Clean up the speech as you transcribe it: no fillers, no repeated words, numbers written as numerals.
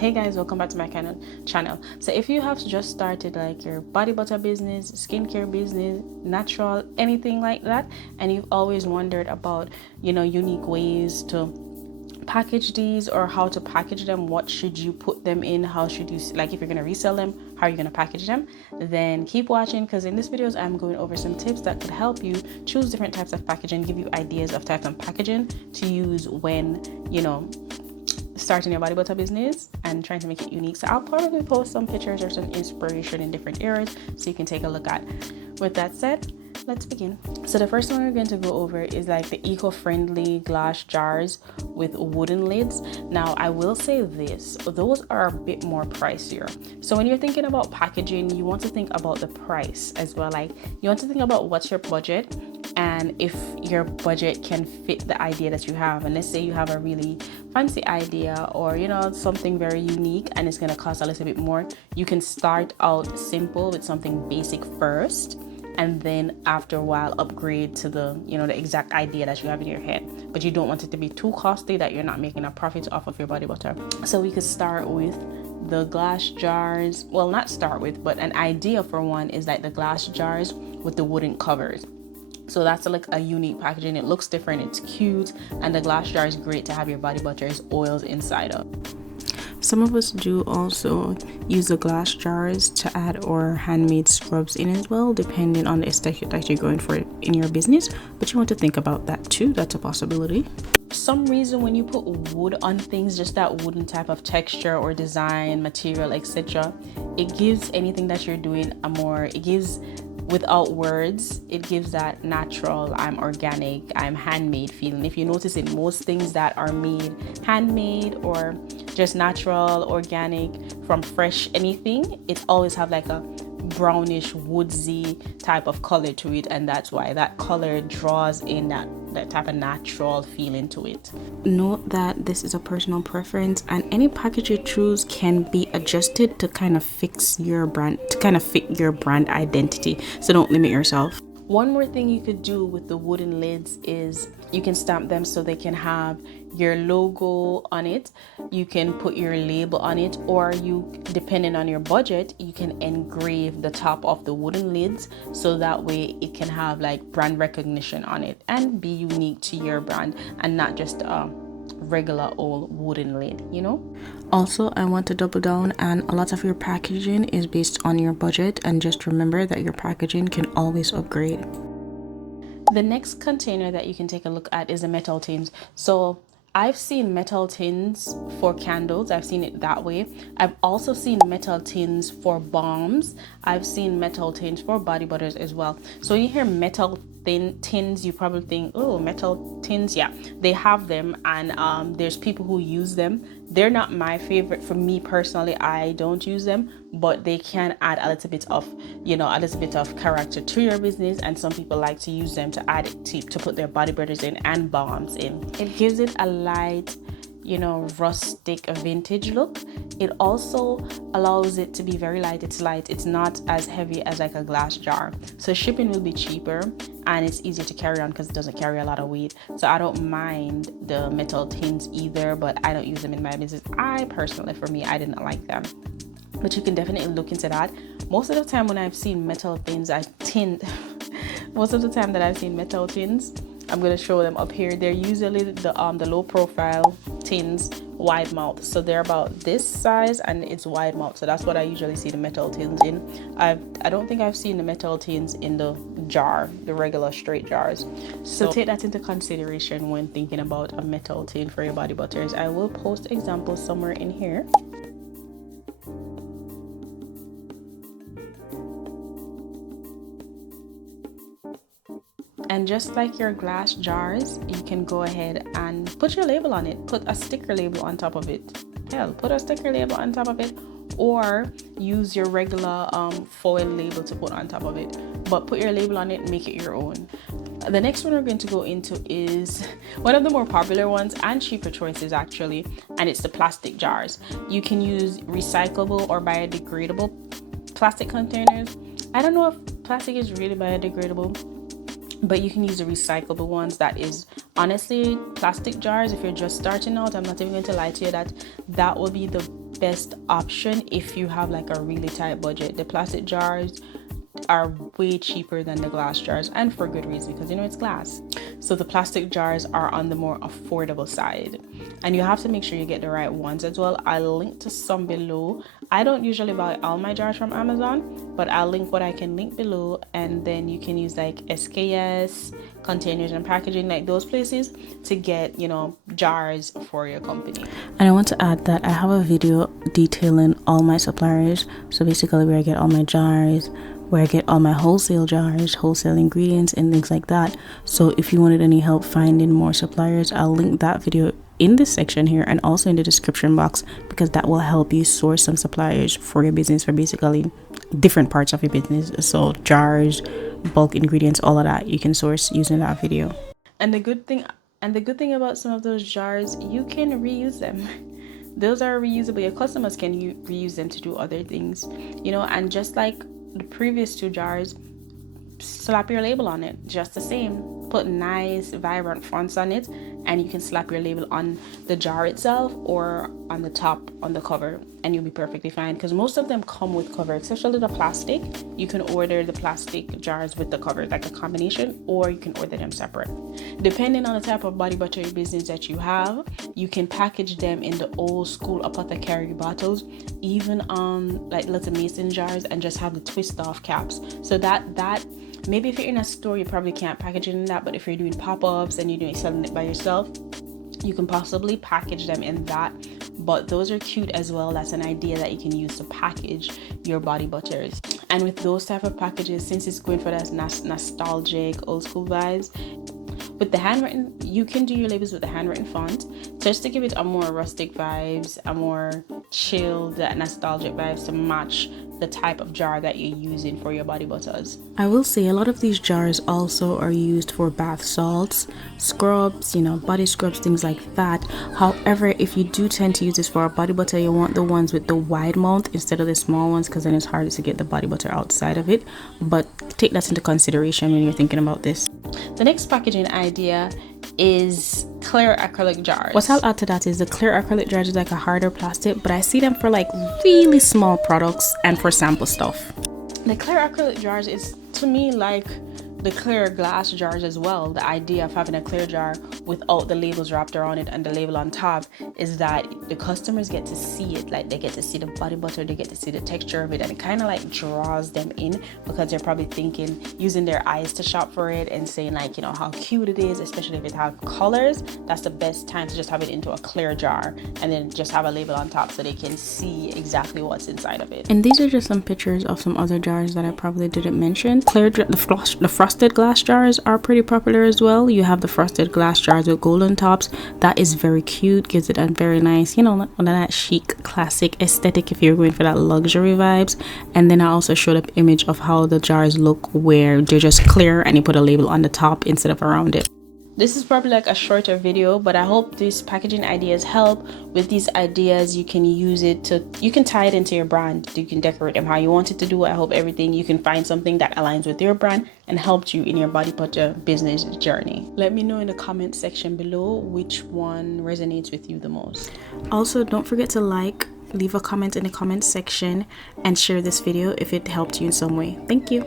Hey guys, welcome back to my channel. So if you have just started like your body butter business, skincare business, natural, anything like that, and you've always wondered about unique ways to package these or how to package them, what should you put them in, how should you, like, if you're going to resell them, how are you going to package them, then keep watching, because in this videos I'm going over some tips that could help you choose different types of packaging, give you ideas of types of packaging to use when starting your body butter business and trying to make it unique. So I'll probably post some pictures or some inspiration in different areas so you can take a look at. With that said, let's begin. So the first one we're going to go over is like the eco-friendly glass jars with wooden lids. Now I will say this, those are a bit more pricier. So when you're thinking about packaging, you want to think about the price as well. Like, you want to think about what's your budget and if your budget can fit the idea that you have. And let's say you have a really fancy idea or something very unique and it's going to cost a little bit more. You can start out simple with something basic first, and then after a while upgrade to the the exact idea that you have in your head. But you don't want it to be too costly that you're not making a profit off of your body butter. So we could start with the glass jars. Well, not start with, but an idea for one is like the glass jars with the wooden covers. So that's like a unique packaging. It looks different, it's cute, and the glass jar is great to have your body butters, oils inside of. Some of us do also use the glass jars to add our handmade scrubs in as well, depending on the aesthetic that you're going for in your business. But you want to think about that too. That's a possibility. For some reason, when you put wood on things, just that wooden type of texture or design, material, etc., it gives anything that you're doing without words, it gives that natural, I'm organic, I'm handmade feeling. If you notice it, most things that are made handmade or just natural, organic, from fresh anything, it always have like a brownish woodsy type of color to it, and that's why that color draws in that type of natural feeling to it. Note that this is a personal preference, and any package you choose can be adjusted to kind of fix your brand, to kind of fit your brand identity. So don't limit yourself. One more thing you could do with the wooden lids is you can stamp them so they can have your logo on it. You can put your label on it, or depending on your budget, you can engrave the top of the wooden lids so that way it can have like brand recognition on it and be unique to your brand and not just regular old wooden lid. Also, I want to double down, and a lot of your packaging is based on your budget, and just remember that your packaging can always upgrade. The next container that you can take a look at is the metal tins. So I've seen metal tins for candles. I've seen it that way. I've also seen metal tins for balms. I've seen metal tins for body butters as well. So when you hear metal tins, you probably think, oh, metal tins. Yeah, they have them, and there's people who use them. They're not my favorite. For me personally, I don't use them, but they can add a little bit of character to your business, and some people like to use them to add it to put their body butters in and balms in. It gives it a light, rustic vintage look. It also allows it to be very light. It's light, it's not as heavy as like a glass jar, so shipping will be cheaper and it's easier to carry on because it doesn't carry a lot of weight. So I don't mind the metal tins either, but I don't use them in my business. I personally, for me, I didn't like them, but you can definitely look into that. Most of the time when I've seen metal tins, most of the time that I've seen metal tins, I'm going to show them up here. They're usually the low profile tins, wide mouth. So they're about this size and it's wide mouth. So that's what I usually see the metal tins in. I don't think I've seen the metal tins in the jar, the regular straight jars. So take that into consideration when thinking about a metal tin for your body butters. I will post examples somewhere in here. And just like your glass jars, you can go ahead and put your label on it. Put a sticker label on top of it. Hell, put a sticker label on top of it, or use your regular foil label to put on top of it. But put your label on it, make it your own. The next one we're going to go into is one of the more popular ones and cheaper choices actually, and it's the plastic jars. You can use recyclable or biodegradable plastic containers. I don't know if plastic is really biodegradable, but you can use the recyclable ones. That is honestly plastic jars. If you're just starting out, I'm not even going to lie to you, that will be the best option if you have like a really tight budget. The plastic jars are way cheaper than the glass jars, and for good reason, because you know it's glass. So the plastic jars are on the more affordable side, and you have to make sure you get the right ones as well. I'll link to some below. I don't usually buy all my jars from Amazon, but I'll link what I can link below, and then you can use like SKS, Containers and Packaging, like those places, to get, you know, jars for your company. And I want to add that I have a video detailing all my suppliers, so basically where I get all my jars, where I get all my wholesale jars, wholesale ingredients and things like that. So if you wanted any help finding more suppliers, I'll link that video in this section here and also in the description box, because that will help you source some suppliers for your business, for basically different parts of your business. So jars, bulk ingredients, all of that you can source using that video. And the good thing about some of those jars, you can reuse them. Those are reusable. Your customers can reuse them to do other things, you know. And just like the previous two jars, slap your label on it just the same. Put nice vibrant fonts on it, and you can slap your label on the jar itself or on the top, on the cover, and you'll be perfectly fine, because most of them come with cover, especially the plastic. You can order the plastic jars with the cover, like a combination, or you can order them separate. Depending on the type of body butter business that you have, you can package them in the old school apothecary bottles, even on like little mason jars, and just have the twist off caps. So that maybe if you're in a store, you probably can't package it in that, but if you're doing pop-ups and you're selling it by yourself, you can possibly package them in that. But those are cute as well. That's an idea that you can use to package your body butters. And with those type of packages, since it's going for that nostalgic old school vibes, with the handwritten, you can do your labels with the handwritten font just to give it a more rustic vibes, a more chilled, nostalgic vibes, to match the type of jar that you're using for your body butters. I will say a lot of these jars also are used for bath salts, scrubs, you know, body scrubs, things like that. However, if you do tend to use this for a body butter, you want the ones with the wide mouth instead of the small ones, because then it's harder to get the body butter outside of it. But take that into consideration when you're thinking about this. The next packaging idea is clear acrylic jars. What I'll add to that is the clear acrylic jars is like a harder plastic, but I see them for like really small products and for sample stuff. The clear acrylic jars is, to me, like the clear glass jars as well. The idea of having a clear jar without the labels wrapped around it and the label on top is that the customers get to see it, like they get to see the body butter, they get to see the texture of it, and it kind of like draws them in, because they're probably thinking, using their eyes to shop for it and saying like, you know, how cute it is, especially if it has colors. That's the best time to just have it into a clear jar and then just have a label on top so they can see exactly what's inside of it. And these are just some pictures of some other jars that I probably didn't mention. The frosted glass jars are pretty popular as well. You have the frosted glass jars with golden tops. That is very cute, gives it a very nice, you know, one of that chic classic aesthetic if you're going for that luxury vibes. And then I also showed up image of how the jars look where they're just clear and you put a label on the top instead of around it. This is probably like a shorter video, but I hope these packaging ideas help. With these ideas, you can use it to, you can tie it into your brand. You can decorate them how you want it to do. I hope everything, you can find something that aligns with your brand and helps you in your body butter business journey. Let me know in the comment section below which one resonates with you the most. Also, don't forget to like, leave a comment in the comment section, and share this video if it helped you in some way. Thank you.